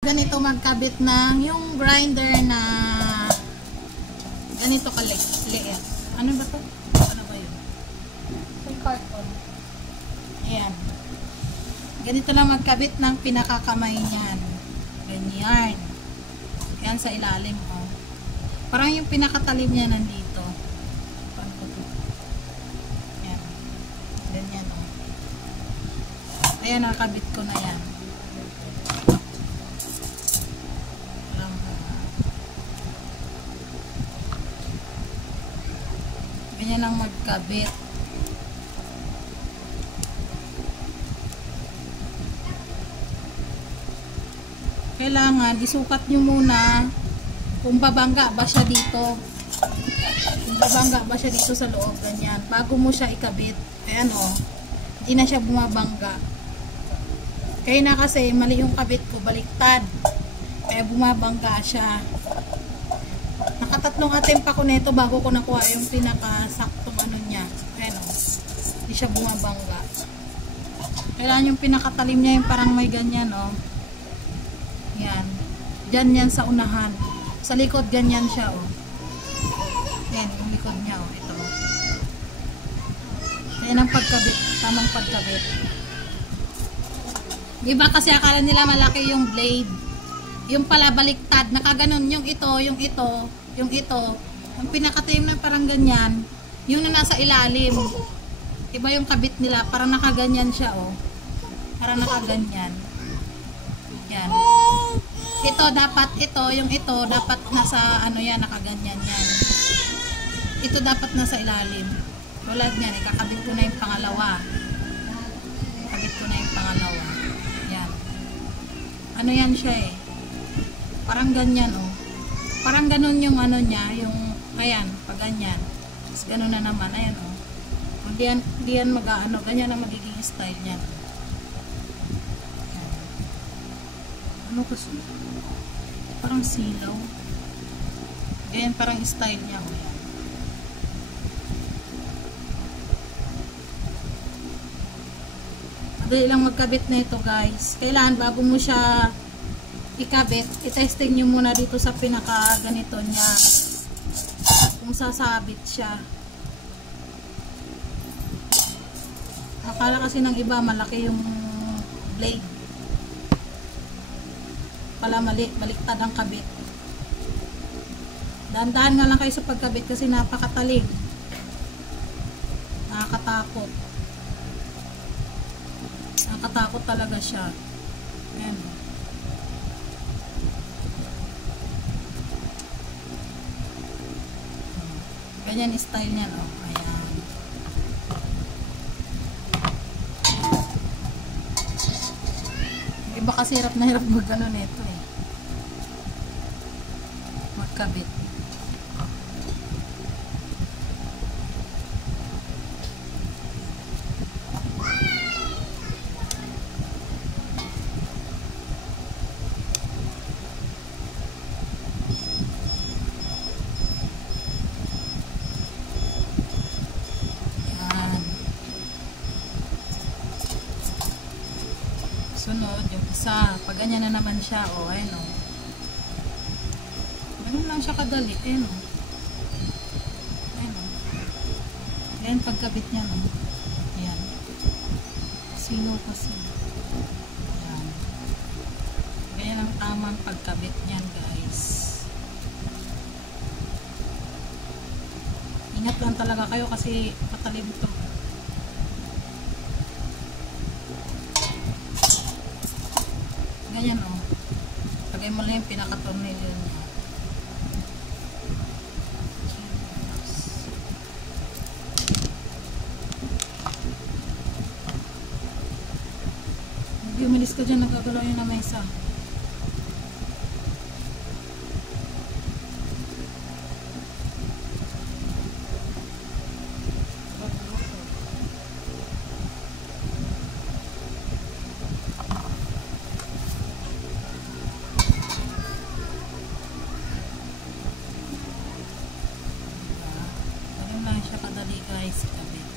Ganito magkabit ng yung grinder na ganito kaliit. Ano ba to? Ano ba yun? May carton. Ayan. Ganito lang magkabit ng pinakakamay niyan. Ganyan. Yan sa ilalim, oh. Parang yung pinakatalim niya nandito. Paano ko to? Yan. Ganyan, oh. Ayan, nakakabit ko na yan. Ganyan lang magkabit. Kailangan isukat nyo muna kung babangga ba siya dito. Kung babangga ba siya dito sa loob, ganyan. Bago mo siya ikabit. Ayan, o. Hindi na siya bumabangga. Kaya na kasi mali yung kabit ko, baliktad. Kaya bumabangga siya. Nakatatlong attempt ako nito bago ko nakuha yung pinakasaktong ano niya. Ayan, o. Hindi siya bumabangga. Kailangan yung pinakatalim niya yung parang may ganyan, o. Yan. Diyan yan sa unahan. Sa likod ganyan siya, oh. Yan, yung likod niya, oh. Ito. Yan ang pagkabit. Tamang pagkabit. Iba kasi akala nila malaki yung blade. Yung pala baliktad. Nakaganon. Yung ito, yung ito, yung ito. Ang pinakatalim na parang ganyan. Yung na nasa ilalim. Iba yung kabit nila. Parang nakaganyan siya, oh. Parang nakaganyan. Yan. Ito dapat, yung ito dapat nasa ano yan, nakaganyan yan. Ito dapat nasa ilalim. Tulad niyan, ikakabit ko na yung pangalawa. Kabit ko na yung pangalawa. Yan. Ano yan siya, eh. Parang ganyan, oh. Parang ganun yung ano niya, yung, ayan, pag ganyan. Tapos ganun na naman, ayan, oh. Hindi yan mag-ano, ganyan ang magiging style niyan. Ano kasi? Parang silaw. Ganyan parang style niya. Madali lang magkabit na ito, guys. Kailangan bago mo siya ikabit, itesting nyo muna dito sa pinaka ganito niya. Kung sasabit siya. Akala kasi ng iba malaki yung blade. Pala mali, baliktad ang kabit. Dahan-dahan nga lang kayo sa pagkabit kasi napakatalim. Nakakatakot. Nakakatakot talaga siya. Ayan. Ganyan style niyan, oh. Ayan. Iba kasi hirap na hirap mag-ano nito, eh. Magkabit. Yan. Sunod, yung isa. Pag ganyan na naman siya, oh, ayun, oh. Ganun lang siya kadali, ayun, oh. Ayun, oh. Ayan, pagkabit niya, oh. Ayan. Sino kasi. Ayan. Ganyan ang tamang pagkabit niyan, guys. Ingat lang talaga kayo kasi matalim ito. Ganyan, oh. Lagay mo lang yung pinaka-tornilyo niya. Hindi umalis ka dyan, nagagalaw yun na mesa. guys, kabit.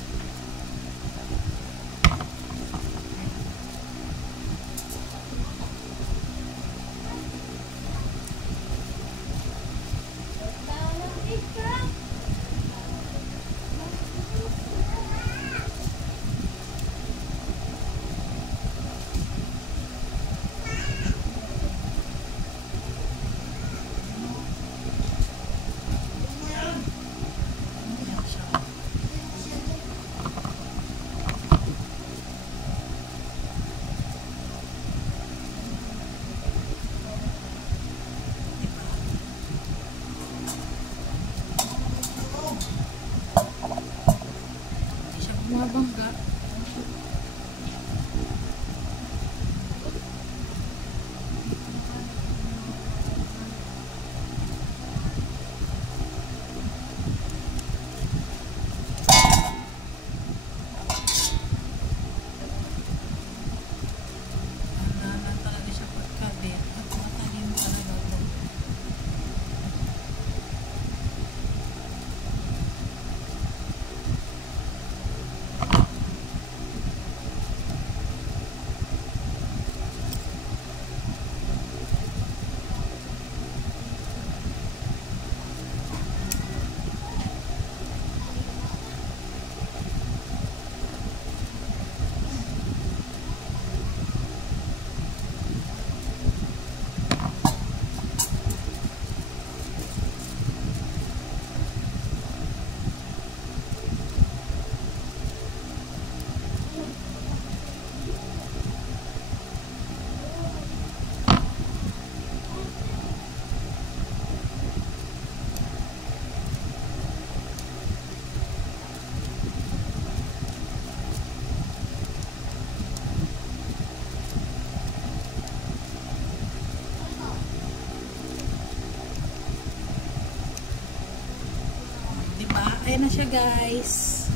bumabangga. Ayan na siya guys.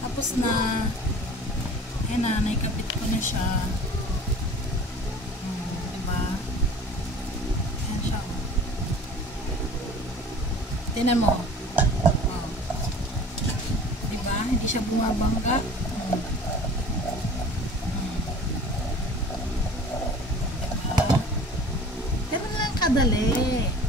Tapos na. Ayan na, naikapit ko na siya. Diba? Ayan siya. Tingnan mo. Oh. Diba? Hindi siya bumabangga. Diba? Ganun lang kadali.